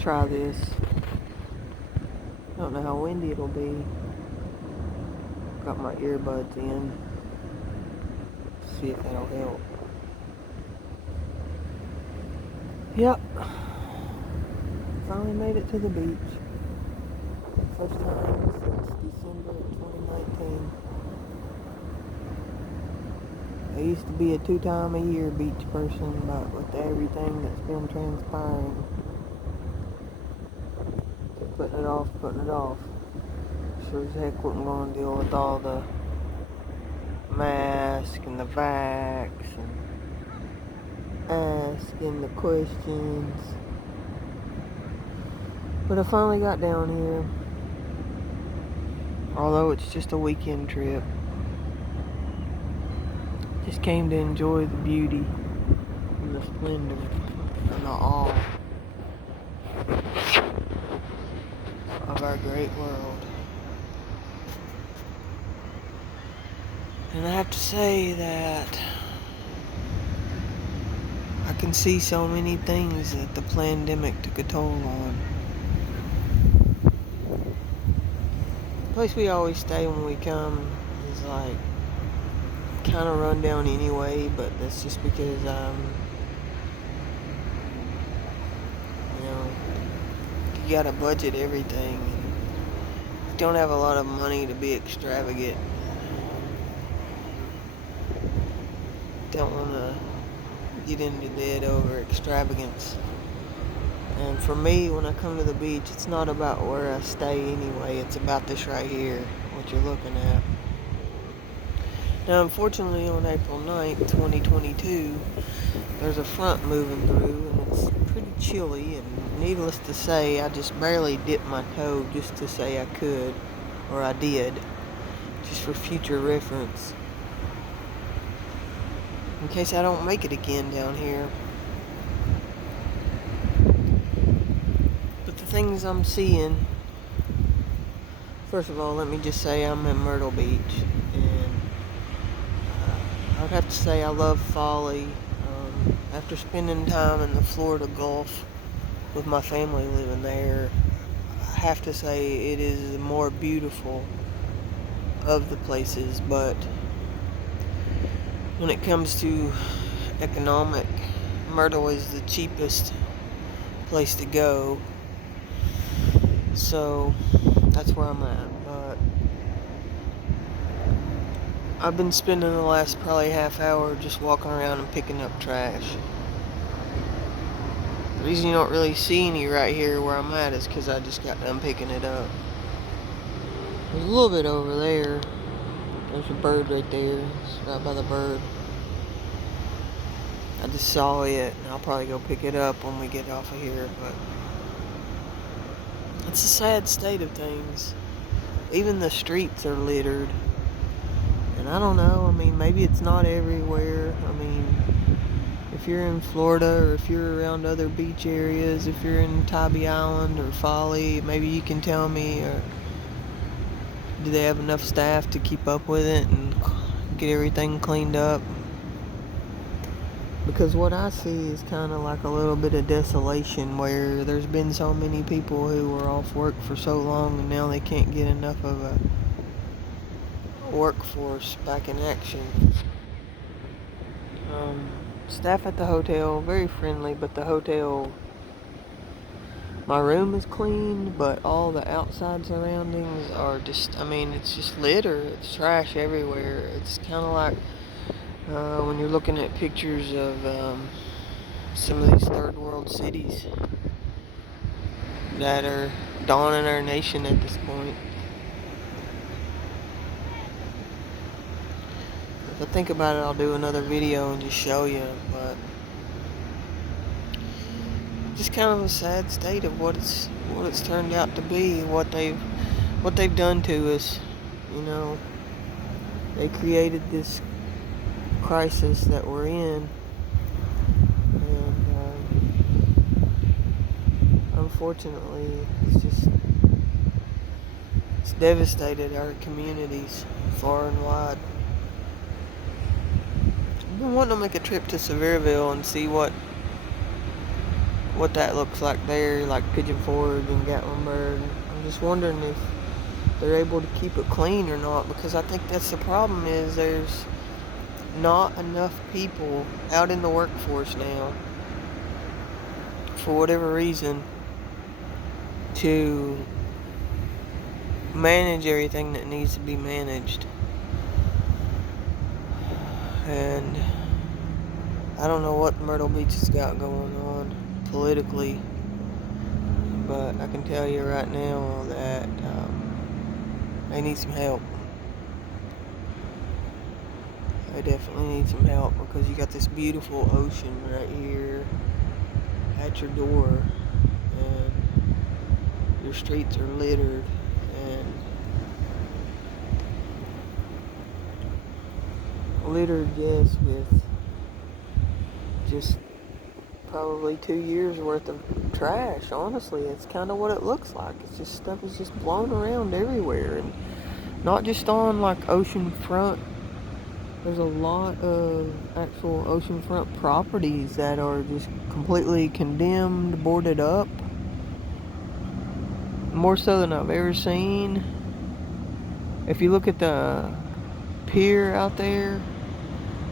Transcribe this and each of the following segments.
try this. Don't know how windy it'll be. Got my earbuds in. See if that'll help. Yep. Finally made it to the beach. First time since December of 2019. I used to be a 2-time-a-year beach person, but with everything that's been transpiring, putting it off. Sure as heck wasn't going to deal with all the mask and the vax and asking the questions. But I finally got down here, although it's just a weekend trip. Just came to enjoy the beauty and the splendor and the awe of our great world. And I have to say that I can see so many things that the pandemic took a toll on. The place we always stay when we come is like kind of run down anyway, but that's just because you gotta budget everything. You don't have a lot of money to be extravagant. Don't want to get into debt over extravagance. And for me, when I come to the beach, it's not about where I stay anyway. It's about this right here, what you're looking at. Now, unfortunately, on April 9th, 2022, there's a front moving through, and it's pretty chilly. And needless to say, I just barely dipped my toe just to say I could, or I did, just for future reference. In case I don't make it again down here. But the things I'm seeing, first of all, let me just say I'm in Myrtle Beach, and I would have to say I love Folly. After spending time in the Florida Gulf with my family living there, I have to say it is the more beautiful of the places, but when it comes to economic, Myrtle is the cheapest place to go. So that's where I'm at. But I've been spending the last probably half hour just walking around and picking up trash. The reason you don't really see any right here where I'm at is because I just got done picking it up. There's a little bit over there. There's a bird right there. It's right by the bird. I just saw it, and I'll probably go pick it up when we get off of here, but it's a sad state of things. Even the streets are littered, and I don't know, I mean, maybe it's not everywhere. I mean, if you're in Florida, or if you're around other beach areas, if you're in Tybee Island or Folly, maybe you can tell me, or do they have enough staff to keep up with it and get everything cleaned up? Because what I see is kind of like a little bit of desolation, where there's been so many people who were off work for so long, and now they can't get enough of a workforce back in action. Staff at the hotel, very friendly, but the hotel, my room is clean, but all the outside surroundings are just, I mean, it's just litter. It's trash everywhere. It's kind of like when you're looking at pictures of some of these third world cities that are dawning our nation at this point. If I think about it, I'll do another video and just show you, but just kind of a sad state of what it's turned out to be, what they've done to us. You know, they created this crisis that we're in, and unfortunately, it's devastated our communities far and wide. I've been wanting to make a trip to Sevierville and see what what that looks like there, like Pigeon Forge and Gatlinburg. I'm just wondering if they're able to keep it clean or not, because I think that's the problem, is there's not enough people out in the workforce now, for whatever reason, to manage everything that needs to be managed. And I don't know what Myrtle Beach has got going on politically, but I can tell you right now that they need some help. They definitely need some help, because you got this beautiful ocean right here at your door, and your streets are littered, yes, with just probably 2 years worth of trash. Honestly, it's kind of what it looks like. It's just stuff is just blown around everywhere, and not just on like ocean front. There's a lot of actual oceanfront properties that are just completely condemned, boarded up, more so than I've ever seen. If you look at the pier out there,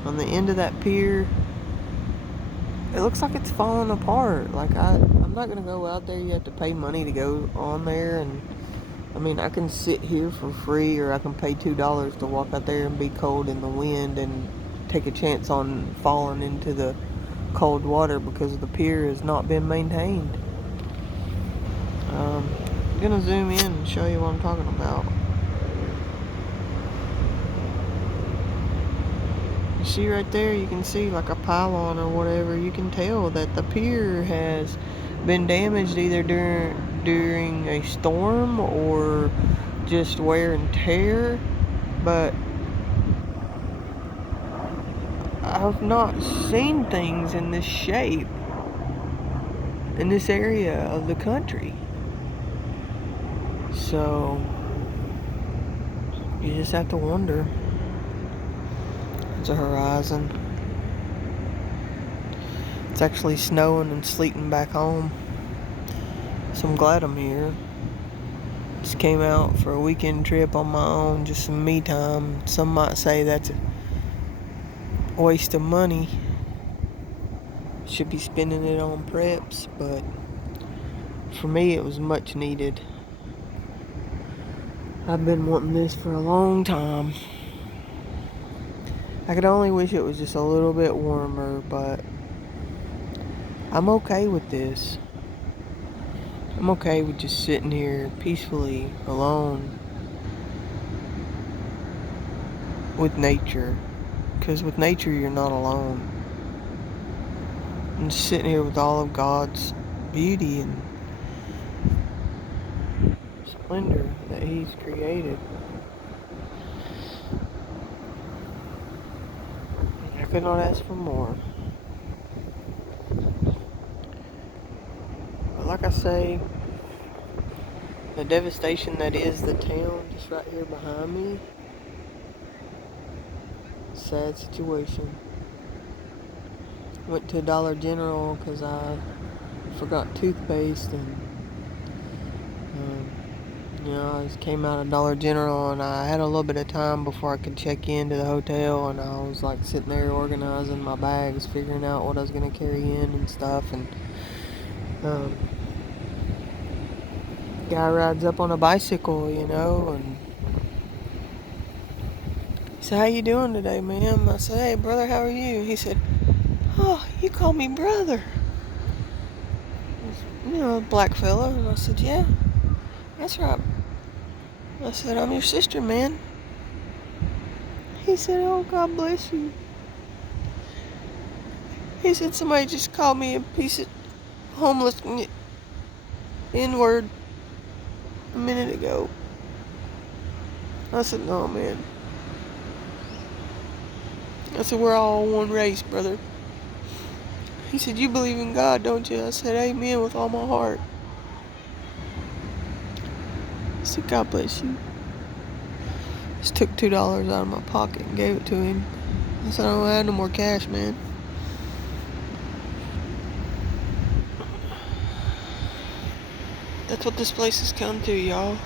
on the end of that pier, it looks like it's falling apart. Like, I'm not gonna go out there. You have to pay money to go on there, and I mean, I can sit here for free, or I can pay $2 to walk out there and be cold in the wind and take a chance on falling into the cold water because the pier has not been maintained. I'm gonna zoom in and show you what I'm talking about. You see right there, you can see like a pylon or whatever. You can tell that the pier has been damaged either during a storm or just wear and tear, but I've not seen things in this shape in this area of the country. So you just have to wonder. It's a horizon. It's actually snowing and sleeting back home, so I'm glad I'm here. Just came out for a weekend trip on my own, just some me time. Some might say that's a waste of money. Should be spending it on preps, but for me it was much needed. I've been wanting this for a long time. I could only wish it was just a little bit warmer, but I'm okay with this. I'm okay with just sitting here peacefully alone with nature, because with nature you're not alone. I'm just sitting here with all of God's beauty and splendor that He's created. I could not ask for more. But like I say, the devastation that is the town just right here behind me, sad situation. Went to Dollar General because I forgot toothpaste, and I just came out of Dollar General, and I had a little bit of time before I could check into the hotel, and I was like sitting there organizing my bags, figuring out what I was going to carry in and stuff, and guy rides up on a bicycle, and he said, "How you doing today, ma'am?" I said, "Hey, brother, how are you?" He said, "Oh, you call me brother." Black fella. And I said, "Yeah, that's right." I said, "I'm your sister, man." He said, "Oh, God bless you." He said, "Somebody just called me a piece of homeless N-word a minute ago." I said, "No, man." I said, "We're all one race, brother." He said, "You believe in God, don't you?" I said, "Amen, with all my heart." I said, "God bless you." Just took $2 out of my pocket and gave it to him. I said, "I don't have no more cash, man." That's what this place has come to, y'all.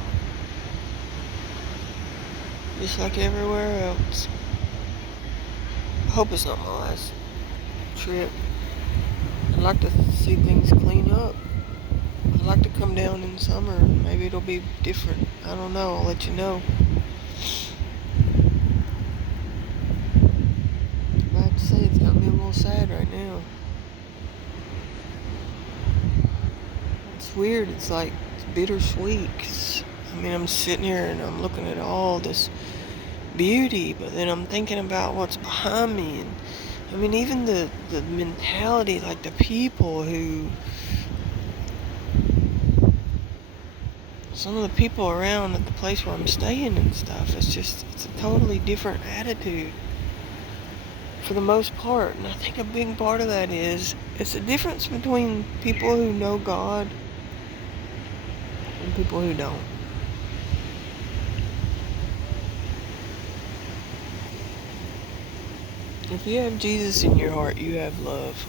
Just like everywhere else. I hope it's not my last trip. I'd like to see things clean up. I'd like to come down in summer. Maybe it'll be different. I don't know. I'll let you know. I have to say, it's got me a little sad right now. It's weird. It's like it's bittersweet. 'Cause, I mean, I'm sitting here and I'm looking at all this beauty, but then I'm thinking about what's behind me. And I mean, even the mentality, like the people who, some of the people around at the place where I'm staying and stuff, it's a totally different attitude for the most part. And I think a big part of that is it's the difference between people who know God and people who don't. If you have Jesus in your heart, you have love.